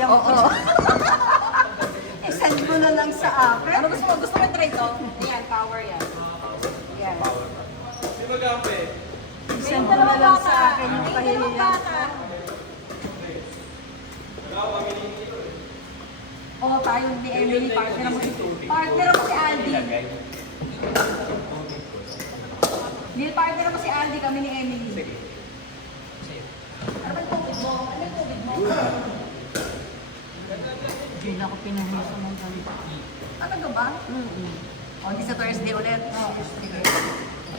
sayang ko. I-send mo na lang sa akin. Ano gusto mo? Gusto mo i-try to? Ayan, power yan. Yes. Di ba gape? I-send mo na lang sa akin yung pahihiyan. Oo, tayo ni Emily, partner mo si Aldi. Neil, partner mo si Aldi, kami ni Emily. Ano ba yung COVID mo? Ano yung COVID mo? Hindi na ako pinahusa ng ganito. Ano ka ba? O, di sa Thursday ulit. Sige.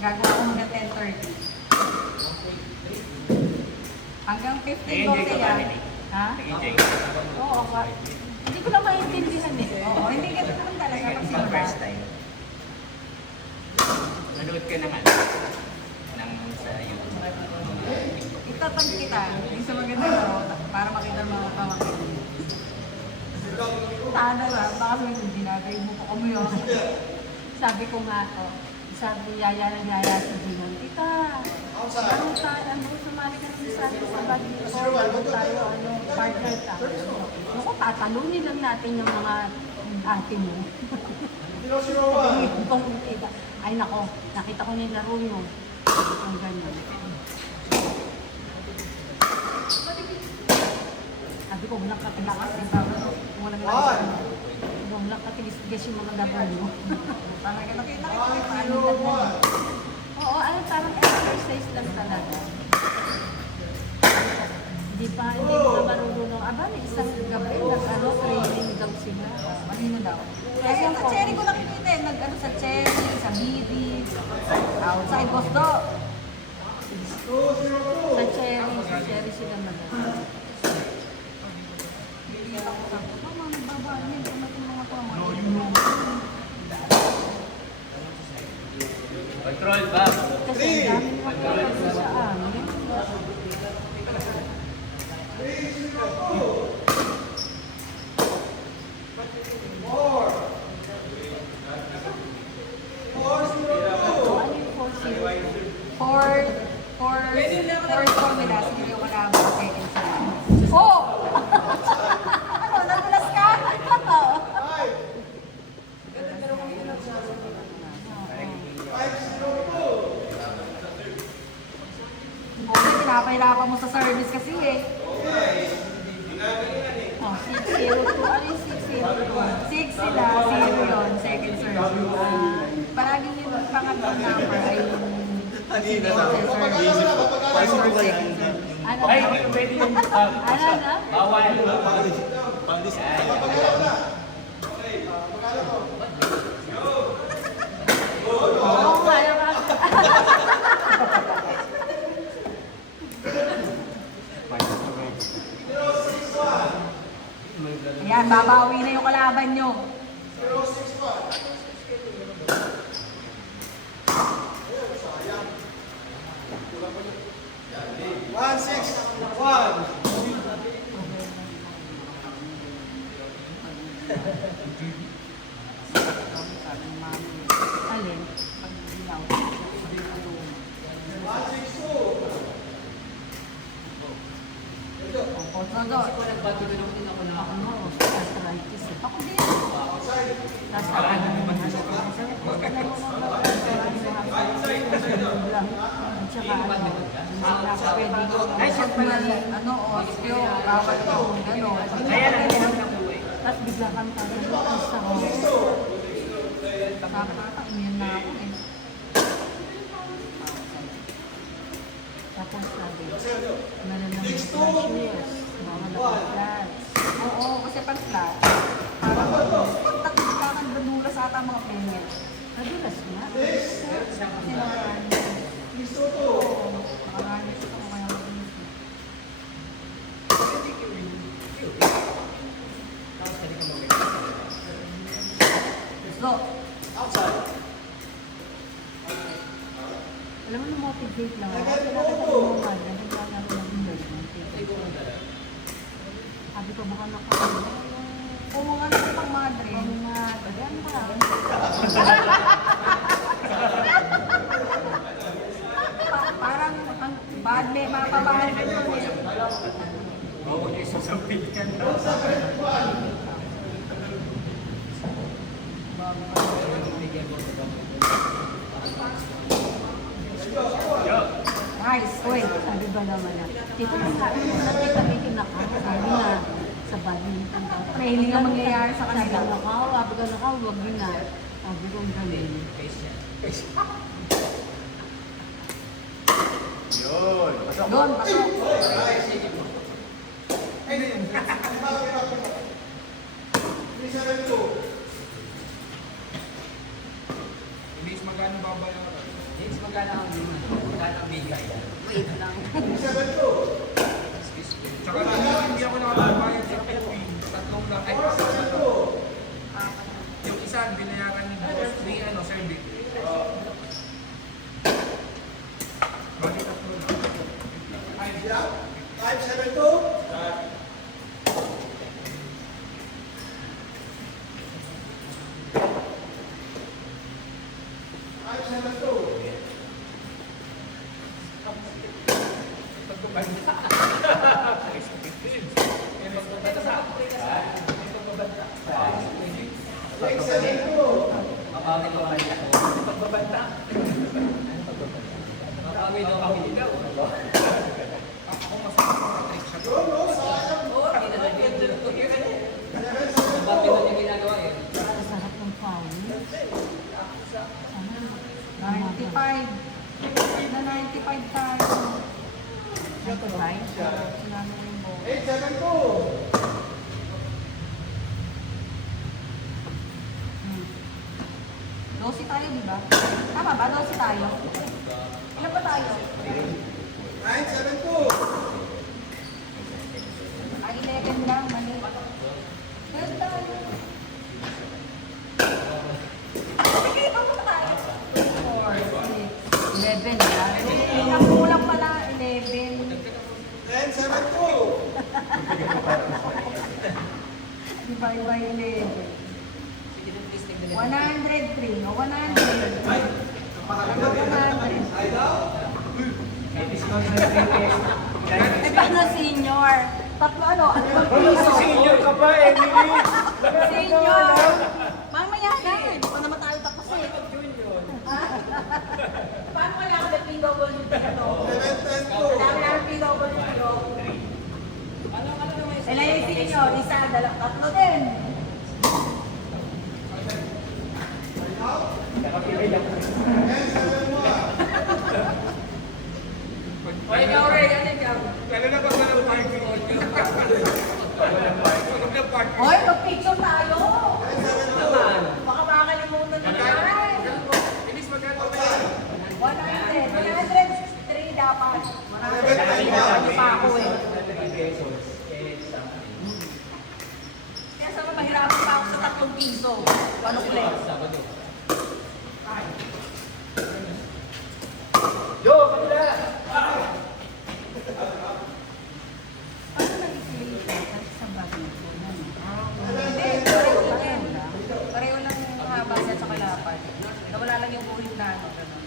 Gagawa ko hanggang 10:30. Hanggang 15 ko siya. Ha? Oo, ka. Hindi ko na maintindihan eh. Oo, hindi ka naman talaga pag simula. First time. Nanood ka ng sa YouTube. Itatag kita. Yung sa maganda laro, para makita mga pamangkin. Tana ba? Baka may hindi natin mo pa kami yun. Sabi ko nga, sabi yaya ng yaya sa Ginon, Tita, ano tayo, sumali ka naman sa atin sa badminton, tayo, partner tayo. Naku, tatalunin lang natin yung mga ate mo. Ay nako, nakita ko nila laro mo. Ang ganyan. Sabi ko, walang katilakas. Walang lakas. Walang katilis-tigas yung mga laban mo. Talaga nakita ko yung paano na. Oo, parang exercise lang talaga. Hindi mo na marunong. Aba, isang gabi, training daw sila. Malino daw. Kasi Kasi ang sa cherry ko nakikita eh. Nag-ano sa cherry, sa bibi, outside Bosdo. Sa cherry sila mag- Nakikita ko sa ko, mama, baba niya. Kumating mga to. Control ba? Kasi ang daming makakapag sa amin. Ano yung 4-0? Four formula. Sige yung kalaban. Second sila. Oh! Ano? Nagulas ka? Okay, pinapahirapan mo sa service kasi eh. Oh, 6-0. Ano yung 6-0? 6 sila, 0 yun, second service. Palagi yung pangatlong number ay yung Kanina sa sabi ko, mag-iisip ko. Paisip ko kayo. Ano? Ay, pwede yung Ano na? bawal. Pang-dis. Oo, kaya ba? Ayan, babawi na yung kalaban nyo. One, six, one. Alin? Todo. Ano? Arthritis eh. Ako din. Tapos ako naman. At saka ano? Ay, syempre, ano, osteo, bawal ko, gano'n. Tapos bigla kang tatanong sa ako. Nakakaiyan na ako eh. Tapos sabi, malalang shoes, mga naka-flats. Oo, kasi pag flat, parang takot ka kang nadulas ata ang mga player. Nadulas nga. Kasi nakarani. Nakarani ko kung kaya mag-inis. Gusto. Alam mo, na-motivate lang ako. Kasi nakita ko mo man, naglalaro ng investment. Sabi ko, baka nakakita. Oo nga naman pang madre. Ano nga, ganyan ba? Parang ang bad may mapabahal ka yun eh. Oo, isasapit yan. ka naman na, tita, kain mo na, tita, may kinakaw. Sabi na, sa badminton daw. Training ang mangyayari sa kanila. Sabi ka nakaw, wag yun na. Sabi ko, ang galing. Yun. Pasok. Doon, pasok. Ilis magkano babayaran? Ilis magkano ang bigay? Wait lang. Tsaka hindi ako nakapagbayad sa Pinoy. Tatlong lang. Ay, yung isa, binayaran ni boss, may service. Bakit tatlo lang? 572. Makawi daw kami daw. Pagbabanta. Makawi daw kami daw. Ako mas trick siya. Oo, hindi na lang yun. Bakit na niya ginagawa yun? Sa sarap ng foul. 95. Na 95 tayo. 95? Sinama yung ball. 872. Dosi tayo, di ba? Tama ba? Dosi tayo. Ilan ba tayo? 972. Ay, 11 lang. Mali. 12 tayo. Sige, iba mo tayo. 4, 6, 11 lang. ang kulang pala, 11. 1072. Divide by 11. 103 o 100. Ano 100? Eh, paano senior? Tatlo ano? Ano piso? Senior ka pa, Emily. Senior! Mamaya na. Hindi pa naman tayo tapos eh. Paano kaya ako ng PWD ito? 1110. Dami na ng PWD ito. Ilan yung senior? Isa, dalawa, tatlo din. O ikaw, Ray, ano ikaw? Lalo na pag walang parking. Walang parking. Hoy, mag-picture tayo! Baka makakalimutan nyo na. Ilis magkano? 103 dapat. 100 pa ako eh. Kaya sa mga mahirapan pa ako sa 3 piso. Paano ulit? Yo, kapila. Paano nag-create ka sa badminton? Hindi, pareho lang yan. Pareho lang yung haba sa tsaka lapad. Nawala lang yung buhit na ano. Ganun.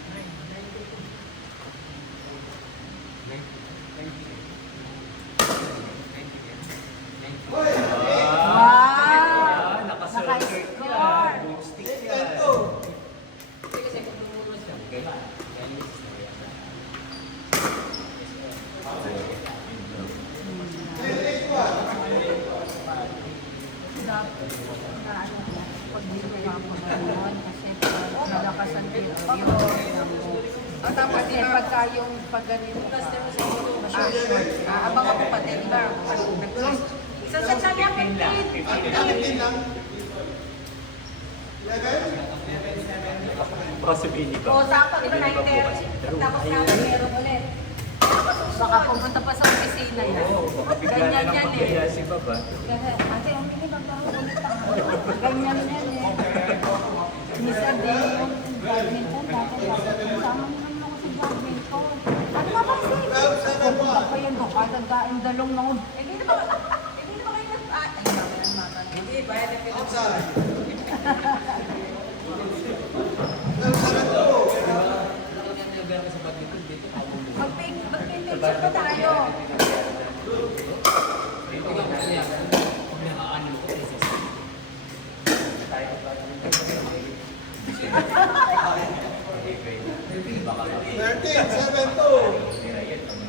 Wow! Naka-score! 810. Pag di ko mapaganoon, kasi malakas ang tiro yun. Ang dapat Kasi din pagka yung pag ganito ka, abang ako pati, di ba? Isa sa kanya, 15. 15 lang. 11. Possibility O, sakto, di ba 9:30? Tapos namin meron ulit. baka pumunta pa sa opisina yan. Ganyan yan eh. si Baba. Kasi, ate, hindi maglaro ulit ako. Ganyan yan eh. Minsan din yung badminton, dati kasama mo naman ako sa badminton. Ano ba ba sis? Pupunta pa yan doon, kahit ang daing dalong ng... Hindi na ba kayo Hindi, bayad na pinag- Outside. 1272. Mag-picture pa tayo. Thirteen, 72.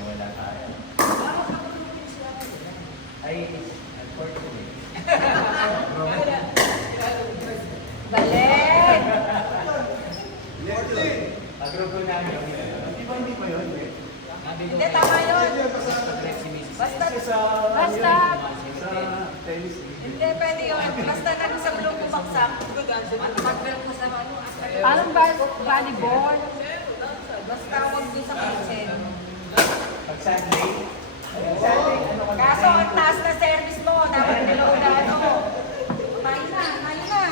Basta, Basta, tennis. hindi pwede yun. Basta nang sa blue bumagsak. Mag-belt mo sa ano. parang volleyball. Basta huwag doon sa kitchen. Pag Sunday. Kaso ang taas na service mo. Dapat below na ano. Kumain na, kumain na.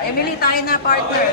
Emily, tayo na partner.